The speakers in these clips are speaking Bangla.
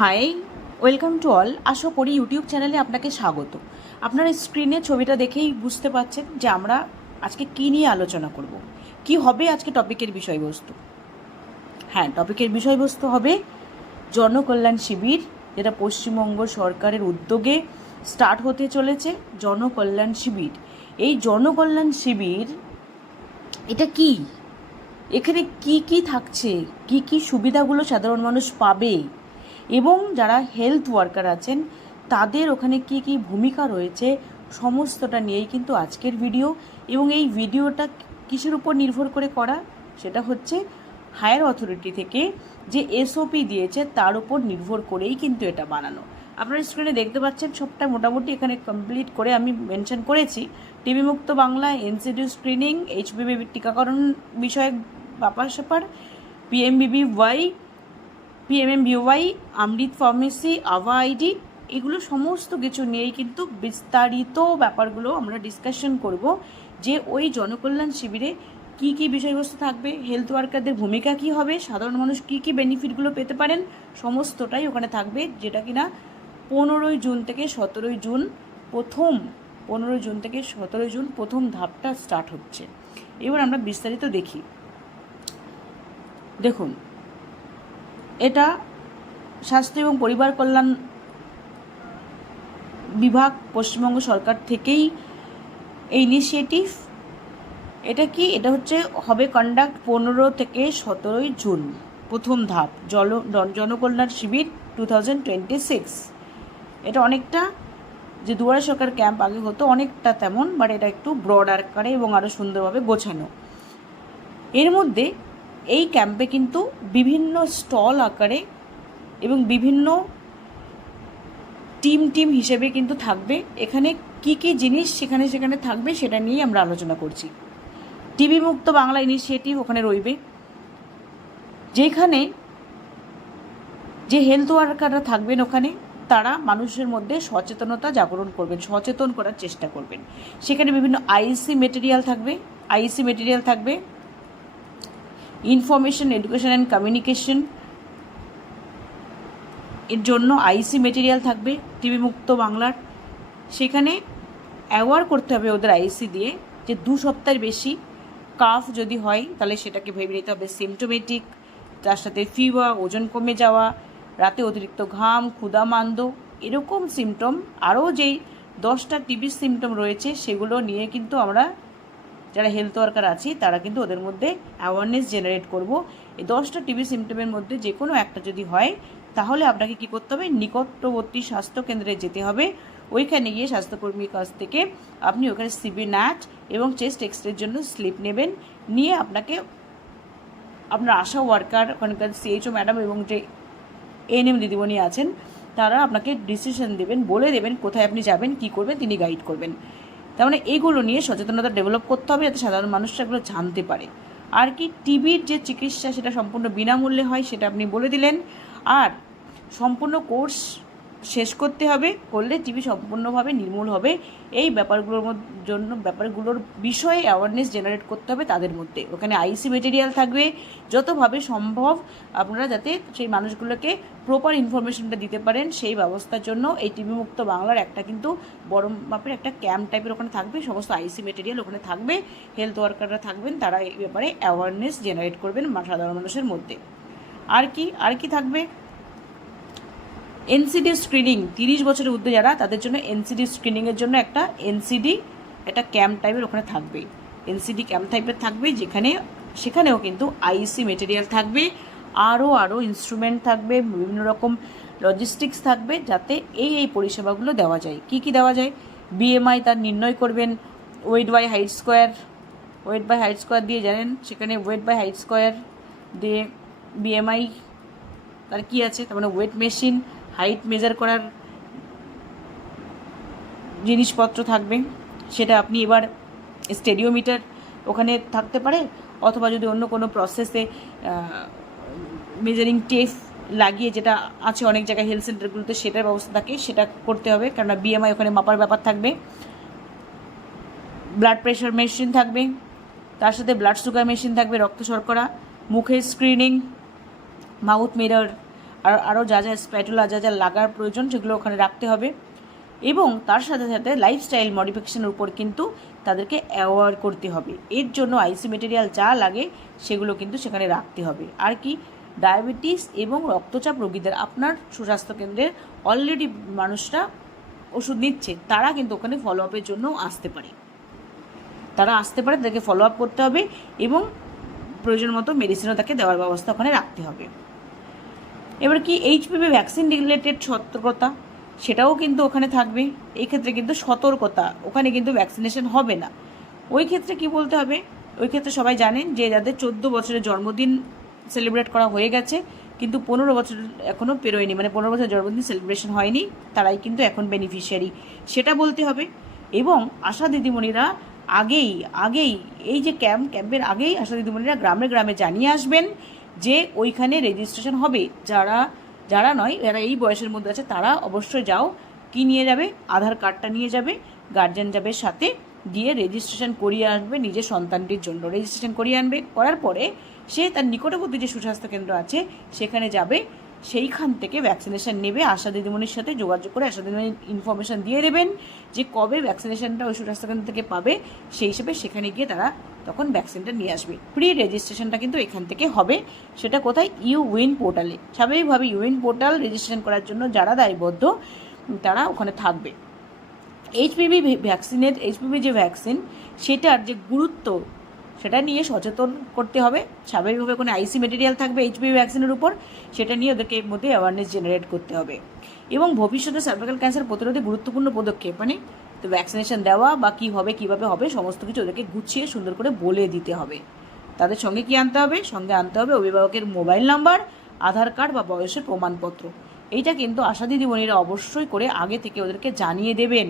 High, welcome to all. আশা করি ইউটিউব চ্যানেলে আপনাকে স্বাগত। আপনারা স্ক্রিনে ছবিটা দেখেই বুঝতে পারছেন যে আমরা আজকে কী নিয়ে আলোচনা করব, কি হবে আজকে টপিকের বিষয়বস্তু। হ্যাঁ, টপিকের বিষয়বস্তু হবে জনকল্যাণ শিবির, যেটা পশ্চিমবঙ্গ সরকারের উদ্যোগে স্টার্ট হতে চলেছে। জনকল্যাণ শিবির, এই জনকল্যাণ শিবির এটা কি, এখানে কি কি থাকছে, কি কি সুবিধাগুলো সাধারণ মানুষ পাবে, এবং যারা হেলথ ওয়ার্কার আছেন তাদের ওখানে কি কি ভূমিকা রয়েছে, সমস্তটা নিয়েই কিন্তু আজকের ভিডিও। এবং এই ভিডিওটা কিসের উপর নির্ভর করে করা, সেটা হচ্ছে হায়ার অথরিটি থেকে যে এসওপি দিয়েছে তার উপর নির্ভর করেই কিন্তু এটা বানানো। আপনারা স্ক্রিনে দেখতে পাচ্ছেন সবটা মোটামুটি এখানে কমপ্লিট করে আমি মেনশন করেছি। টিবি মুক্ত বাংলা, এনসিডি স্ক্রিনিং, এইচপিভি টিকাকরণ বিষয়ক ব্যাপার স্যাপার, পিএমএমবিওয়াই, অমৃত ফার্মেসি, আভা আইডি, এগুলো সমস্ত কিছু নিয়েই কিন্তু বিস্তারিত ব্যাপারগুলো আমরা ডিসকাশন করব। যে ওই জনকল্যাণ শিবিরে কি কি বিষয়বস্তু থাকবে, হেলথ ওয়ার্কারদের ভূমিকা কি হবে, সাধারণ মানুষ কি কি বেনিফিটগুলো পেতে পারেন, সমস্তটাই ওখানে থাকবে। যেটা কিনা 15 জুন থেকে 17 জুন প্রথম ধাপটা স্টার্ট হচ্ছে। এবার আমরা বিস্তারিত দেখি। দেখুন, এটা স্বাস্থ্য এবং পরিবার কল্যাণ বিভাগ, পশ্চিমবঙ্গ সরকার থেকেই এই ইনিশিয়েটিভ। এটা কি, এটা হচ্ছে হবে কন্ডাক্ট 15 থেকে 17 জুন, প্রথম ধাপ জনকল্যাণ শিবির 2026। এটা অনেকটা যে দুয়ারে সরকার ক্যাম্প আগে হতো অনেকটা তেমন, বাট এটা একটু ব্রড আকারে এবং আরও সুন্দরভাবে গোছানো। এর মধ্যে এই ক্যাম্পে কিন্তু বিভিন্ন স্টল আকারে এবং বিভিন্ন টিম হিসেবে কিন্তু থাকবে। এখানে কি কি জিনিস সেখানে থাকবে সেটা নিয়েই আমরা আলোচনা করছি। টিবি মুক্ত বাংলা ইনিশিয়েটিভ ওখানে রইবে, যেখানে যে হেলথ ওয়ার্কাররা থাকবেন ওখানে তারা মানুষের মধ্যে সচেতনতা জাগরণ করবেন, সচেতন করার চেষ্টা করবেন। সেখানে বিভিন্ন আইসি মেটেরিয়াল থাকবে, ইনফরমেশন, এডুকেশন অ্যান্ড কমিউনিকেশন এর জন্য আইসি মেটেরিয়াল থাকবে টিবি মুক্ত বাংলার। সেখানে অ্যাওয়ার করতে হবে ওদের আইসি দিয়ে যে 2 সপ্তাহের বেশি কাফ যদি হয় তাহলে সেটাকে ভেবে নিতে হবে সিমটোমেটিক, তার সাথে ফিভার, ওজন কমে যাওয়া, রাতে অতিরিক্ত ঘাম, ক্ষুধামান্দ, এরকম সিমটম আরও যেই 10টা টিবির সিমটম রয়েছে সেগুলো নিয়ে কিন্তু আমরা যারা হেলথ ওয়ার্কার আছি তারা কিন্তু ওদের মধ্যে অ্যাওয়ারনেস জেনারেট করব। এই 10টা টিবি সিমটমের মধ্যে যে কোনো একটা যদি হয় তাহলে আপনাকে কী করতে হবে, নিকটবর্তী স্বাস্থ্যকেন্দ্রে যেতে হবে। ওইখানে গিয়ে স্বাস্থ্যকর্মীর কাছ থেকে আপনি ওখানে সিবি ন্যাট এবং চেস্ট এক্সরের জন্য স্লিপ নেবেন, নিয়ে আপনাকে আপনার আশা ওয়ার্কার, ওখানকার সিএইচও ম্যাডাম এবং যে এএনএম দিদিমণি আছেন তারা আপনাকে ডিসিশন দেবেন, বলে দেবেন কোথায় আপনি যাবেন, কী করবেন, তিনি গাইড করবেন। তার মানে এইগুলো নিয়ে সচেতনতা ডেভেলপ করতে হবে যাতে সাধারণ মানুষরা এগুলো জানতে পারে। আর কি, টিবির যে চিকিৎসা সেটা সম্পূর্ণ বিনামূল্যে হয় সেটা আপনি বলে দিলেন। আর সম্পূর্ণ কোর্স শেষ করতে হবে, করলে টিবি সম্পূর্ণভাবে নির্মূল হবে। এই ব্যাপারগুলোর বিষয়ে অ্যাওয়ারনেস জেনারেট করতে হবে তাদের মধ্যে। ওখানে আইসি মেটেরিয়াল থাকবে, যতভাবে সম্ভব আপনারা যাতে সেই মানুষগুলোকে প্রপার ইনফরমেশনটা দিতে পারেন সেই ব্যবস্থার জন্য এই টিবি মুক্ত বাংলার একটা কিন্তু বড় মাপের একটা ক্যাম্প টাইপের ওখানে থাকবে। সমস্ত আইসি মেটেরিয়াল ওখানে থাকবে, হেলথ ওয়ার্কাররা থাকবেন, তারা এই ব্যাপারে অ্যাওয়ারনেস জেনারেট করবেন সাধারণ মানুষের মধ্যে। আর কি থাকবে, এনসিডি স্ক্রিনিং, 30 বছরের ঊর্ধ্বে যারা তাদের জন্য এনসিডি স্ক্রিনিংয়ের জন্য একটা ক্যাম্প টাইপের ওখানে থাকবে, এনসিডি ক্যাম্প টাইপের থাকবে, সেখানেও কিন্তু আইসি মেটেরিয়াল থাকবে, আরও ইনস্ট্রুমেন্ট থাকবে, বিভিন্ন রকম লজিস্টিক্স থাকবে যাতে এই পরিষেবাগুলো দেওয়া যায়। কি দেওয়া যায়, বিএমআই তার নির্ণয় করবেন, ওয়েট বাই হাইট স্কোয়ার দিয়ে জানেন, সেখানে ওয়েট বাই হাইট স্কোয়ার দিয়ে বিএমআই তার কী আছে, তার মানে ওয়েট মেশিন, হাইট মেজার করার জিনিসপত্র থাকবে। সেটা আপনি এবার স্টেডিওমিটার ওখানে থাকতে পারে, অথবা যদি অন্য কোনো প্রসেসে মেজারিং টেপ লাগিয়ে, যেটা আছে অনেক জায়গায় হেলথ সেন্টারগুলোতে সেটার ব্যবস্থা থাকে, সেটা করতে হবে, কেননা বিএমআই ওখানে মাপার ব্যাপার থাকবে। ব্লাড প্রেশার মেশিন থাকবে, তার সাথে ব্লাড সুগার মেশিন থাকবে, রক্ত শর্করা, মুখের স্ক্রিনিং, মাউথ মিরর, আরও যা যা স্প্যাটুলা যা যা লাগার প্রয়োজন সেগুলো ওখানে রাখতে হবে। এবং তার সাথে সাথে লাইফস্টাইল মডিফিকেশনের উপর কিন্তু তাদেরকে অ্যাওয়ার করতে হবে। এর জন্য আইসি মেটেরিয়াল যা লাগে সেগুলো কিন্তু সেখানে রাখতে হবে। আর কি, ডায়াবেটিস এবং রক্তচাপ রোগীদের, আপনার সুস্বাস্থ্য কেন্দ্রের অলরেডি মানুষরা ওষুধ নিচ্ছে, তারা কিন্তু ওখানে ফলো আপের জন্য আসতে পারে, তাদেরকে ফলো আপ করতে হবে এবং প্রয়োজন মতো মেডিসিনও তাকে দেওয়ার ব্যবস্থা ওখানে রাখতে হবে। এবার কি, এইচপিভি ভ্যাকসিন রিলেটেড সতর্কতা সেটাও কিন্তু ওখানে থাকবে। এই ক্ষেত্রে কিন্তু সতর্কতা, ওখানে কিন্তু ভ্যাকসিনেশন হবে না। ওই ক্ষেত্রে কি বলতে হবে, ওই ক্ষেত্রে সবাই জানেন যে যাদের 14 বছরের জন্মদিন সেলিব্রেট করা হয়ে গেছে কিন্তু 15 বছর এখনও পেরোয়নি, মানে 15 বছর জন্মদিন সেলিব্রেশন হয়নি, তারাই কিন্তু এখন বেনিফিশিয়ারি, সেটা বলতে হবে। এবং আশা দিদিমণিরা আগেই এই যে ক্যাম্পের আগেই আশা দিদিমণিরা গ্রামে গ্রামে জানিয়ে আসবেন যে ওইখানে রেজিস্ট্রেশন হবে। যারা নয়, যারা এই বয়সের মধ্যে আছে তারা অবশ্যই যাও। কি নিয়ে যাবে? আধার কার্ডটা নিয়ে যাবে, গার্জেন যাবে সাথে, গিয়ে রেজিস্ট্রেশন করিয়ে আসবে নিজের সন্তানটির জন্য। রেজিস্ট্রেশন করিয়ে আনবে, করার পরে সে তার নিকটবর্তী যে সুস্বাস্থ্য কেন্দ্র আছে সেখানে যাবে, সেইখান থেকে ভ্যাকসিনেশন নেবে। আশা দিদিমণির সাথে যোগাযোগ করে আশা দিদিমণি ইনফরমেশান দিয়ে দেবেন যে কবে ভ্যাকসিনেশনটা ওই সুস্বাস্থ্য কেন্দ্র থেকে পাবে, সেই হিসেবে সেখানে গিয়ে তারা তখন ভ্যাকসিনটা নিয়ে আসবে। প্রি রেজিস্ট্রেশনটা কিন্তু এখান থেকে হবে। সেটা কোথায়? ইউইন পোর্টালে। স্বাভাবিকভাবে ইউইন পোর্টাল রেজিস্ট্রেশন করার জন্য যারা দায়বদ্ধ তারা ওখানে থাকবে। এইচপিভি যে ভ্যাকসিন সেটার যে গুরুত্ব সেটা নিয়ে সচেতন করতে হবে। স্বাভাবিকভাবে কোনো আইসি মেটেরিয়াল থাকবে এইচপিভি ভ্যাকসিনের উপর, সেটা নিয়ে ওদেরকে এর মধ্যে অ্যাওয়ারনেস জেনারেট করতে হবে। এবং ভবিষ্যতে সার্ভাইকাল ক্যান্সার প্রতিরোধে গুরুত্বপূর্ণ পদক্ষেপ, মানে তো ভ্যাকসিনেশন দেওয়া বা কীভাবে হবে সমস্ত কিছু ওদেরকে গুছিয়ে সুন্দর করে বলে দিতে হবে। তাদের সঙ্গে কি আনতে হবে? সঙ্গে আনতে হবে অভিভাবকের মোবাইল নাম্বার, আধার কার্ড বা বয়সের প্রমাণপত্র। এইটা কিন্তু আশা দিদিমণিরা অবশ্যই করে আগে থেকে ওদেরকে জানিয়ে দেবেন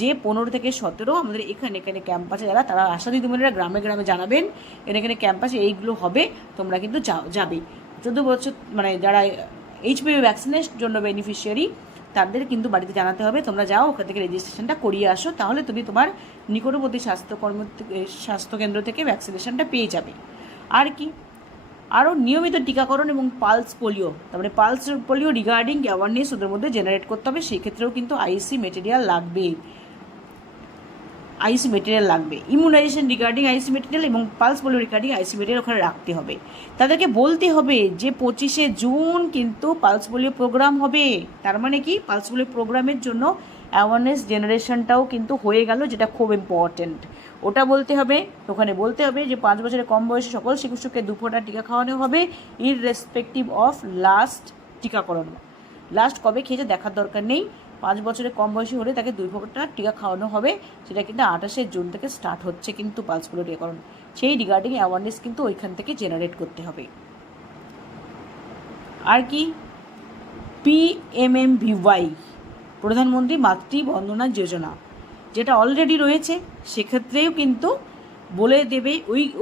যে 15 থেকে 17 আমাদের এখানে ক্যাম্প আছে, তারা আশা দিদিমণিরা গ্রামে গ্রামে জানাবেন এখানে ক্যাম্প আছে, এইগুলো হবে, তোমরা কিন্তু যাবে। 14 বছর মানে যারা এইচপিভি ভ্যাকসিনের জন্য বেনিফিশিয়ারি তাদের কিন্তু বাড়িতে জানাতে হবে, তোমরা যাও ওখান থেকে রেজিস্ট্রেশনটা করিয়ে আসো, তাহলে তুমি তোমার নিকটবর্তী স্বাস্থ্যকেন্দ্র থেকে ভ্যাকসিনেশনটা পেয়ে যাবে। আর কি, আরও নিয়মিত টিকাকরণ এবং পালস পোলিও, তারপরে পালস পোলিও রিগার্ডিং অ্যাওয়ারনেস ওদের মধ্যে জেনারেট করতে হবে। সেই ক্ষেত্রেও কিন্তু আইসি মেটেরিয়াল লাগবে। ইমিউনাইজেশন রিগার্ডিং আইসি মেটেরিয়াল এবং পালস পোলিও রিগার্ডিং আইসি মেটেরিয়াল ওখানে রাখতে হবে। তাদেরকে বলতে হবে যে 25শে জুন কিন্তু পালস পোলিও প্রোগ্রাম হবে। তার মানে কি, পালস পোলিও প্রোগ্রামের জন্য অ্যাওয়ারনেস জেনারেশনটাও কিন্তু হয়ে গেল, যেটা খুব ইম্পর্টেন্ট। ওটা বলতে হবে, ওখানে বলতে হবে যে 5 বছরের কম বয়সী সকল শিশুকে 2 ফোঁটা টিকা খাওয়ানো হবে, ইররেসপেক্টিভ অফ লাস্ট টিকাকরণ। লাস্ট কবে খেয়েছে দেখার দরকার নেই, 5 বছরের কম বয়সী হলে তাকে 2 ফোঁটা টিকা খাওয়ানো হবে। সেটা কিন্তু 28শে জুন থেকে স্টার্ট হচ্ছে কিন্তু পালস পোলিও টিকাকরণ। সেই রিগার্ডিং অ্যাওয়ারনেস কিন্তু ওইখান থেকে জেনারেট করতে হবে। আর কি, PMMVY প্রধানমন্ত্রী মাতৃ বন্দনা যোজনা, যেটা অলরেডি রয়েছে, সেক্ষেত্রেও কিন্তু বলে দেবে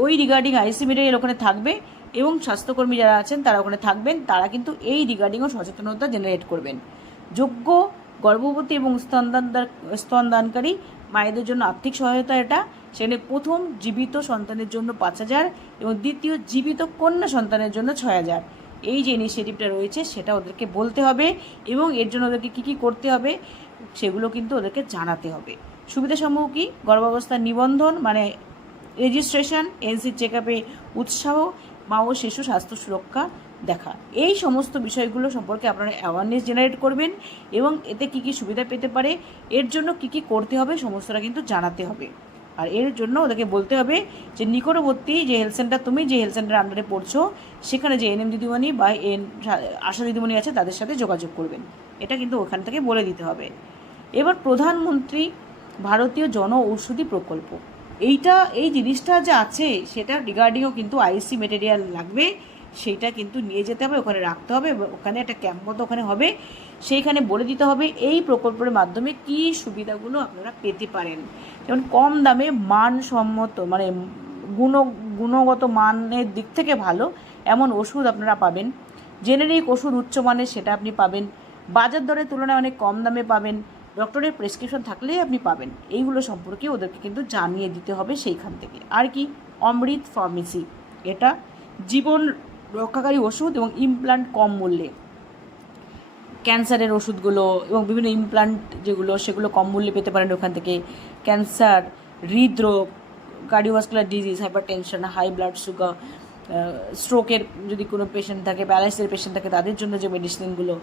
ওই রিগার্ডিং আইসি মেটেরিয়াল ওখানে থাকবে এবং স্বাস্থ্যকর্মী যারা আছেন তারা ওখানে থাকবেন, তারা কিন্তু এই রিগার্ডিংও সচেতনতা জেনারেট করবেন। যোগ্য গর্ভবতী এবং স্তনদানকারী মায়েদের জন্য আর্থিক সহায়তা এটা, সেখানে প্রথম জীবিত সন্তানের জন্য 5,000 এবং দ্বিতীয় জীবিত কন্যা সন্তানের জন্য 6,000। এই যে ইনিশিয়েটিভটা রয়েছে সেটা ওদেরকে বলতে হবে এবং এর জন্য ওদেরকে কী করতে হবে সেগুলো কিন্তু ওদেরকে জানাতে হবে। সুবিধাসমূহ কি? গর্ভাবস্থার নিবন্ধন মানে রেজিস্ট্রেশন, এনসি চেকআপে উৎসাহ, মা ও শিশু স্বাস্থ্য সুরক্ষা দেখা, এই সমস্ত বিষয়গুলো সম্পর্কে আপনারা অ্যাওয়ারনেস জেনারেট করবেন এবং এতে কী সুবিধা পেতে পারে, এর জন্য কী করতে হবে সমস্তটা কিন্তু জানাতে হবে। আর এর জন্য ওদেরকে বলতে হবে যে নিকটবর্তী যে হেলথ সেন্টার, তুমি যে হেলথ সেন্টারের আন্ডারে পড়ছো সেখানে যে এনএম দিদিমণি বা আশা দিদিমণি আছে তাদের সাথে যোগাযোগ করবেন। এটা কিন্তু ওখান থেকে বলে দিতে হবে। এবার প্রধানমন্ত্রী ভারতীয় জন ঔষধি প্রকল্প, এই জিনিসটা যে আছে সেটা রিগার্ডিংও কিন্তু আইসি মেটেরিয়াল লাগবে, সেইটা কিন্তু নিয়ে যেতে হবে, ওখানে রাখতে হবে। ওখানে একটা ক্যাম্প মতো ওখানে হবে, সেইখানে বলে দিতে হবে এই প্রকল্পের মাধ্যমে কী সুবিধাগুলো আপনারা পেতে পারেন। যেমন কম দামে মানসম্মত মানে গুণগত মানের দিক থেকে ভালো এমন ওষুধ আপনারা পাবেন। জেনেরিক ওষুধ উচ্চমানের সেটা আপনি পাবেন, বাজার দরের তুলনায় অনেক কম দামে পাবেন, ডক্টরের প্রেসক্রিপশন থাকলেই আপনি পাবেন। এইগুলো সম্পর্কে ওদেরকে কিন্তু জানিয়ে দিতে হবে সেইখান থেকে। আর কি, অমৃত ফার্মেসি, এটা জীবন রক্ষাকারী ওষুধ এবং ইমপ্লান্ট কম মূল্যে, ক্যান্সারের ওষুধগুলো এবং বিভিন্ন ইমপ্লান্ট যেগুলো সেগুলো কম মূল্যে পেতে পারেন ওখান থেকে। ক্যান্সার, হৃদরোগ, cardiovascular disease, hypertension, high blood sugar, স্ট্রোকের যদি কোনো পেশেন্ট থাকে, প্যারালাইসিসের পেশেন্ট থাকে, তাদের জন্য যে মেডিসিনগুলো,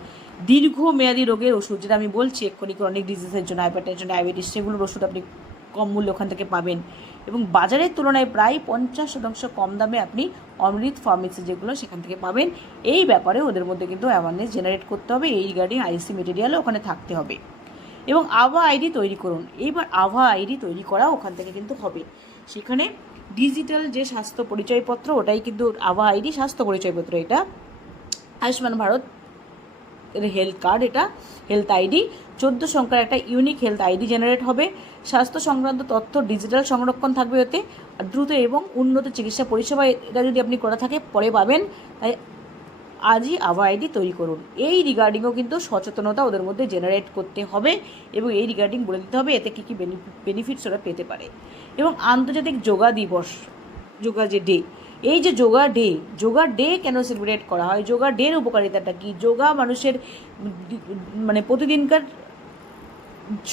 দীর্ঘমেয়াদী রোগের ওষুধ যেটা আমি বলছি এক্ষুনি, ক্রনিক ডিজিজের জন্য, হাইপার টেনশন, ডায়াবেটিস, সেগুলোর ওষুধ আপনি কম মূল্যে ওখান থেকে পাবেন। এবং বাজারের তুলনায় প্রায় 50% কম দামে আপনি অমৃত ফার্মেসি যেগুলো সেখান থেকে পাবেন। এই ব্যাপারে ওদের মধ্যে কিন্তু অ্যাওয়ারনেস জেনারেট করতে হবে, এই রিগার্ডিং আইসি মেটেরিয়ালও ওখানে থাকতে হবে। এবং আভা আইডি তৈরি করুন। এইবার আভা আইডি তৈরি করা ওখান থেকে কিন্তু হবে। সেখানে ডিজিটাল যে স্বাস্থ্য পরিচয়পত্র, ওটাই কিন্তু আভা আইডি স্বাস্থ্য পরিচয়পত্র। এটা আয়ুষ্মান ভারত হেলথ কার্ড, এটা হেলথ আইডি, 14 সংখ্যার একটা ইউনিক হেলথ আইডি জেনারেট হবে। স্বাস্থ্য সংক্রান্ত তথ্য ডিজিটাল সংরক্ষণ থাকবে এতে। আর দ্রুত এবং উন্নত চিকিৎসা পরিষেবা এটা যদি আপনি করা থাকে পরে পাবেন। তাই আজই আভা আইডি তৈরি করুন। এই রিগার্ডিংও কিন্তু সচেতনতা ওদের মধ্যে জেনারেট করতে হবে এবং এই রিগার্ডিং বলে দিতে হবে এতে কী কী বেনিফিটস ওরা পেতে পারে। এবং আন্তর্জাতিক যোগা দিবস, যোগা যে ডে, এই যে যোগা ডে কেন সেলিব্রেট করা হয়, যোগা ডের উপকারিতাটা কী, যোগা মানুষের মানে প্রতিদিনকার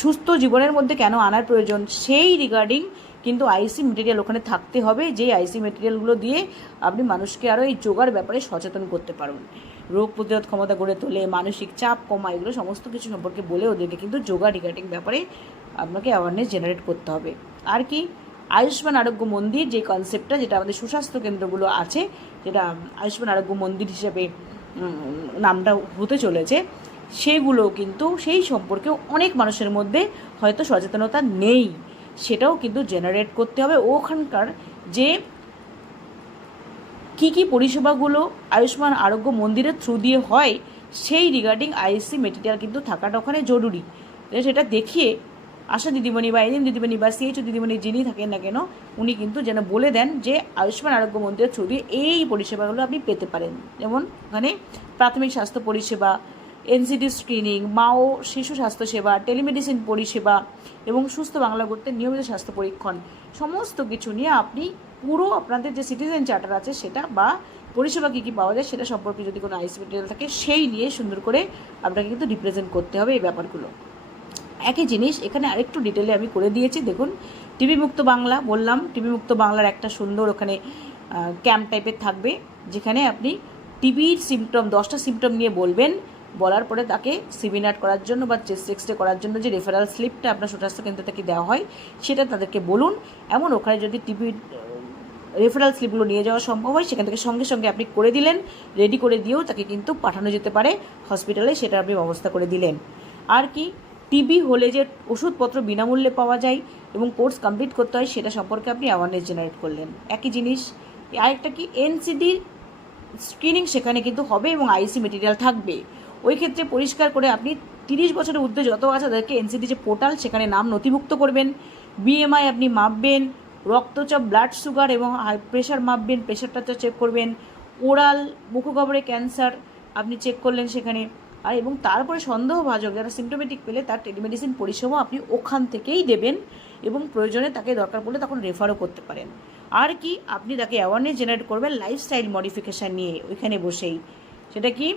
সুস্থ জীবনের মধ্যে কেন আনার প্রয়োজন, সেই রিগার্ডিং কিন্তু আইসি মেটেরিয়াল ওখানে থাকতে হবে, যেই আইসি মেটেরিয়ালগুলো দিয়ে আপনি মানুষকে আরও এই যোগার ব্যাপারে সচেতন করতে পারবেন। রোগ প্রতিরোধ ক্ষমতা গড়ে তোলে, মানসিক চাপ কমায়, এগুলো সমস্ত কিছু সম্পর্কে বলে ওদেরকে কিন্তু যোগা রিগার্ডিং ব্যাপারে আপনাকে অ্যাওয়ারনেস জেনারেট করতে হবে। আর কি, আয়ুষ্মান আরোগ্য মন্দির যে কনসেপ্টটা, যেটা আমাদের সুস্বাস্থ্য কেন্দ্রগুলো আছে, যেটা আয়ুষ্মান আরোগ্য মন্দির হিসেবে নামটা হতে চলেছে, সেগুলো কিন্তু সেই সম্পর্কে অনেক মানুষের মধ্যে হয়তো সচেতনতা নেই, সেটাও কিন্তু জেনারেট করতে হবে। ওখানকার যে কী কী পরিষেবাগুলো আয়ুষ্মান আরোগ্য মন্দিরের থ্রু দিয়ে হয়, সেই রিগার্ডিং আইসি মেটেরিয়াল কিন্তু থাকাটা ওখানে জরুরি। সেটা দেখিয়ে আশা দিদিমণি বা এনএম দিদিমণি বা সিএইচও দিদিমণি যিনি থাকেন না কেন, উনি কিন্তু যেন বলে দেন যে আয়ুষ্মান আরোগ্য মন্দিরের থ্রু দিয়ে এই পরিষেবাগুলো আপনি পেতে পারেন। যেমন ওখানে প্রাথমিক স্বাস্থ্য পরিষেবা, এনসিডি স্ক্রিনিং, মা ও শিশু স্বাস্থ্যসেবা, টেলিমেডিসিন পরিষেবা এবং সুস্থ বাংলা করতে নিয়মিত স্বাস্থ্য পরীক্ষণ, সমস্ত কিছু নিয়ে আপনি পুরো আপনাদের যে সিটিজেন চার্টার আছে সেটা বা পরিষেবা কী কী পাওয়া যায় সেটা সম্পর্কে যদি কোনো আইসি মেটেরিয়াল থাকে, সেই নিয়ে সুন্দর করে আপনাকে কিন্তু রিপ্রেজেন্ট করতে হবে এই ব্যাপারগুলো। একই জিনিস এখানে আরেকটু ডিটেলে আমি করে দিয়েছি। দেখুন, টিবি মুক্ত বাংলা বললাম, টিবি মুক্ত বাংলার একটা সুন্দর ওখানে ক্যাম্প টাইপের থাকবে, যেখানে আপনি টিবির সিমটম 10টা সিমটম নিয়ে বলবেন, বলার পরে তাকে সিমিনার করার জন্য বা চেস্ট এক্সরে করার জন্য যে রেফারেল স্লিপটা আপনার স্বাস্থ্য কেন্দ্র থেকে দেওয়া হয় সেটা তাদেরকে বলুন। এমন ওখানে যদি টিবির রেফারেল স্লিপগুলো নিয়ে যাওয়া সম্ভব হয়, সেখান থেকে সঙ্গে সঙ্গে আপনি করে দিলেন, রেডি করে দিয়েও তাকে কিন্তু পাঠানো যেতে পারে হসপিটালে, সেটা আপনি ব্যবস্থা করে দিলেন। আর কি, টিবি হলে যে ওষুধপত্র বিনামূল্যে পাওয়া যায় এবং কোর্স কমপ্লিট করতে হয় সেটা সম্পর্কে আপনি অ্যাওয়ারনেস জেনারেট করলেন। একই জিনিস আরেকটা কি, এনসিডির স্ক্রিনিং সেখানে কিন্তু হবে এবং আইসি মেটেরিয়াল থাকবে। ওই ক্ষেত্রে পরিষ্কার করে আপনি 30 বছরের ঊর্ধ্বে যত আছে তাদেরকে এনসিডি যে পোর্টাল সেখানে নাম নথিভুক্ত করবেন, বিএমআই আপনি মাপবেন, রক্তচাপ, ব্লাড সুগার এবং হাই প্রেশার মাপবেন, প্রেশারটা চেক করবেন, ওরাল মুখগহ্বরে ক্যান্সার আপনি চেক করলেন সেখানে। আর এবং তারপরে সন্দেহভাজন যারা সিমটোমেটিক পেলে তার টেলিমেডিসিন পরিষেবা আপনি ওখান থেকেই দেবেন এবং প্রয়োজনে তাকে দরকার পড়লে তখন রেফারও করতে পারেন। আর কি, আপনি তাকে অ্যাওয়ারনেস জেনারেট করবেন লাইফস্টাইল মডিফিকেশান নিয়ে ওইখানে বসেই। সেটা কি,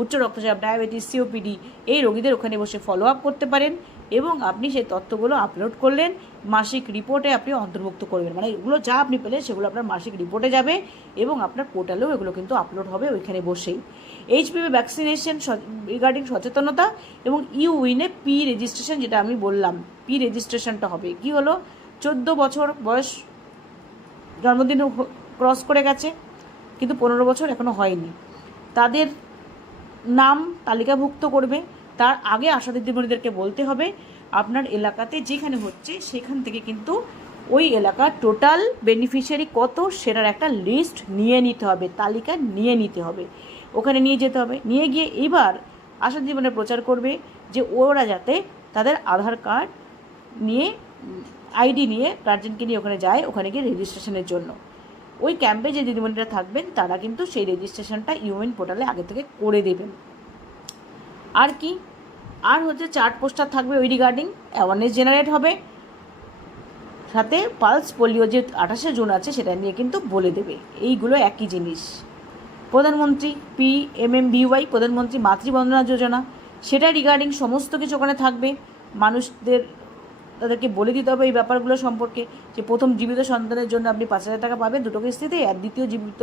উচ্চ রক্তচাপ, ডায়াবেটিস, সিওপিডি এই রোগীদের ওখানে বসে ফলো আপ করতে পারেন এবং আপনি সেই তথ্যগুলো আপলোড করলেন, মাসিক রিপোর্টে আপনি অন্তর্ভুক্ত করবেন। মানে এগুলো যা আপনি পেলেন সেগুলো আপনার মাসিক রিপোর্টে যাবে এবং আপনার পোর্টালেও এগুলো কিন্তু আপলোড হবে ওইখানে বসেই। এইচপিভি ভ্যাকসিনেশন রিগার্ডিং সচেতনতা এবং ইউইনে পি রেজিস্ট্রেশন, যেটা আমি বললাম পি রেজিস্ট্রেশনটা হবে। কি হলো, 14 বছর বয়স জন্মদিন ক্রস করে গেছে কিন্তু 15 বছর এখনও হয়নি, তাদের নাম তালিকাভুক্ত করবে। তার আগে আশা দিদিমণিদেরকে বলতে হবে আপনার এলাকাতে যেখানে হচ্ছে সেখান থেকে কিন্তু ওই এলাকার টোটাল বেনিফিশিয়ারি কত সেটার একটা লিস্ট নিয়ে নিতে হবে, তালিকা নিয়ে নিতে হবে, ওখানে নিয়ে যেতে হবে। নিয়ে গিয়ে এবার আশা দিদিমণি প্রচার করবে যে ওরা যাতে তাদের আধার কার্ড নিয়ে, আইডি নিয়ে, গার্জেনকে নিয়ে ওখানে যায়, ওখানে গিয়ে রেজিস্ট্রেশনের জন্য। ওই ক্যাম্পে যে দিদিমণিরা থাকবেন তারা কিন্তু সেই রেজিস্ট্রেশনটা ইউএন পোর্টালে আগে থেকে করে দেবেন। আর কি, আর হচ্ছে চার্ট পোস্টার থাকবে ওই রিগার্ডিং, অ্যাওয়ারনেস জেনারেট হবে, সাথে পালস পোলিও যে 28শে জুন আছে সেটা নিয়ে কিন্তু বলে দেবে। এইগুলো একই জিনিস। প্রধানমন্ত্রী PMMBY, প্রধানমন্ত্রী মাতৃবন্দনা যোজনা, সেটা রিগার্ডিং সমস্ত কিছু ওখানে থাকবে। তাদেরকে বলে দিতে হবে এই ব্যাপারগুলো সম্পর্কে, যে প্রথম জীবিত সন্তানের জন্য আপনি 5,000 টাকা পাবেন 2টো কিস্তিতে, আর দ্বিতীয় জীবিত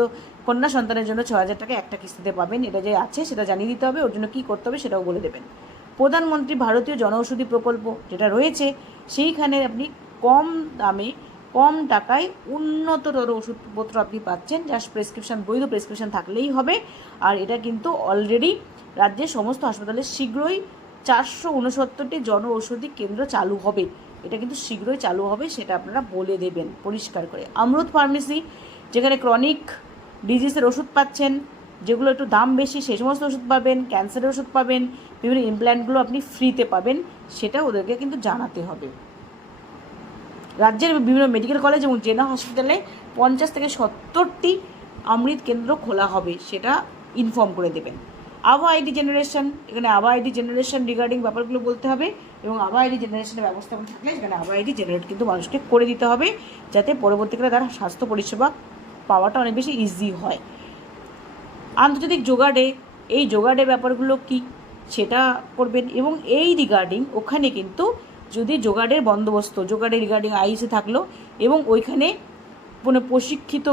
কন্যা সন্তানের জন্য 6,000 টাকা একটা কিস্তিতে পাবেন। এটা যে আছে সেটা জানিয়ে দিতে হবে, ওর জন্য কী করতে হবে সেটাও বলে দেবেন। প্রধানমন্ত্রী ভারতীয় জনঔষধি প্রকল্প যেটা রয়েছে, সেইখানে আপনি কম দামে কম টাকায় উন্নততর ওষুধপত্র আপনি পাচ্ছেন, যার প্রেসক্রিপশান, বৈধ প্রেসক্রিপশান থাকলেই হবে। আর এটা কিন্তু অলরেডি রাজ্যের সমস্ত হাসপাতালে শীঘ্রই 469টি জন ঔষধি কেন্দ্র চালু হবে। এটা কিন্তু শীঘ্রই চালু হবে, সেটা আপনারা বলে দেবেন পরিষ্কার করে। অমৃত ফার্মেসি, যেখানে ক্রনিক ডিজিজের ওষুধ পাচ্ছেন, যেগুলো একটু দাম বেশি, সেই সমস্ত ওষুধ পাবেন। ক্যান্সারের ওষুধ পাবেন, বিভিন্ন ইমপ্ল্যান্টগুলো আপনি ফ্রিতে পাবেন, সেটা ওদেরকে কিন্তু জানাতে হবে। রাজ্যের বিভিন্ন মেডিকেল কলেজ এবং জেলা হসপিটালে 50 থেকে 70টি অমৃত কেন্দ্র খোলা হবে, সেটা ইনফর্ম করে দেবেন। আভা আইডি জেনারেশন, এখানে আভা আইডি জেনারেশন রিগার্ডিং ব্যাপারগুলো বলতে হবে, এবং আভা আইডি জেনারেশনের ব্যবস্থাপনা থাকলে সেখানে আভা আইডি জেনারেট কিন্তু মানুষকে করে দিতে হবে, যাতে পরবর্তীকালে তার স্বাস্থ্য পরিষেবা পাওয়াটা অনেক বেশি ইজি হয়। আন্তর্জাতিক যোগা ডে, এই যোগা ডে ব্যাপারগুলো কি সেটা করবেন। এবং এই রিগার্ডিং ওখানে কিন্তু যদি যোগা ডের বন্দোবস্ত, যোগা ডে রিগার্ডিং আইসি থাকলো, এবং ওইখানে কোনো প্রশিক্ষিত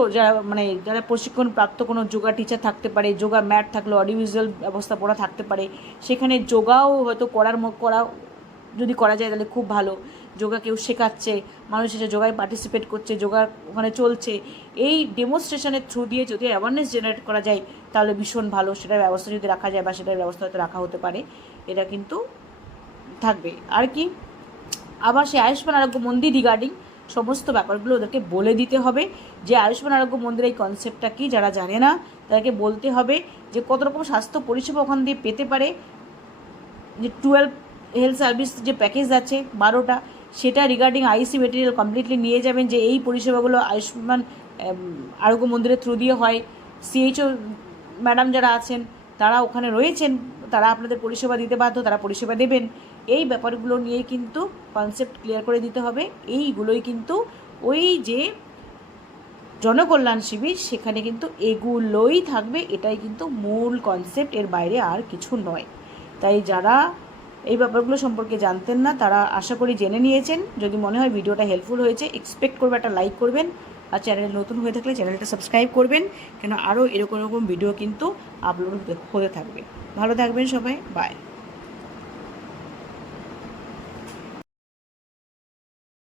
যারা প্রশিক্ষণ প্রাপ্ত কোনো যোগা টিচার থাকতে পারে, যোগা ম্যাট থাকলো, অডিওভিজুয়াল ব্যবস্থাপনা থাকতে পারে, সেখানে যোগাও হয়তো যদি করা যায় তাহলে খুব ভালো। যোগা কেউ শেখাচ্ছে, মানুষ এসে যোগায় পার্টিসিপেট করছে, যোগা ওখানে চলছে, এই ডেমনস্ট্রেশনের থ্রু দিয়ে যদি অ্যাওয়ারনেস জেনারেট করা যায় তাহলে ভীষণ ভালো। সেটার ব্যবস্থা যদি রাখা যায়, বা সেটার ব্যবস্থা হয়তো রাখা হতে পারে, এটা কিন্তু থাকবে। আর কি, আবার সে আয়ুষ্মান আরোগ্য মন্দির রিগার্ডিং সমস্ত ব্যাপারগুলো ওদেরকে বলে দিতে হবে, যে আয়ুষ্মান আরোগ্য মন্দিরের এই কনসেপ্টটা কি, যারা জানে না তাদেরকে বলতে হবে যে কত রকম স্বাস্থ্য পরিষেবা ওখান দিয়ে পেতে পারে। যে 12 হেলথ সার্ভিস যে প্যাকেজ আছে 12টা, সেটা রিগার্ডিং আইসি মেটেরিয়াল কমপ্লিটলি নিয়ে যাবেন, যে এই পরিষেবাগুলো আয়ুষ্মান আরোগ্য মন্দিরের থ্রু দিয়ে হয়। সিএইচও ম্যাডাম যারা আছেন তারা ওখানে রয়েছেন, তারা আপনাদের পরিষেবা দিতে বাধ্য, তারা পরিষেবা দেবেন। এই ব্যাপারগুলো নিয়ে কিন্তু কনসেপ্ট ক্লিয়ার করে দিতে হবে। এইগুলোই কিন্তু ওই যে জনকল্যাণ শিবির, সেখানে কিন্তু এগুলোই থাকবে, এটাই কিন্তু মূল কনসেপ্ট, এর বাইরে আর কিছু নয়। তাই যারা এই ব্যাপারগুলো সম্পর্কে জানতেন না, তারা আশা করি জেনে নিয়েছেন। যদি মনে হয় ভিডিওটা হেল্পফুল হয়েছে, এক্সপেক্ট করবে একটা লাইক করবেন, আর চ্যানেলে নতুন হয়ে থাকলে চ্যানেলটা সাবস্ক্রাইব করবেন, কেন আরও এরকম ভিডিও কিন্তু আপলোড হতে থাকবে। ভালো থাকবেন সবাই, বাই।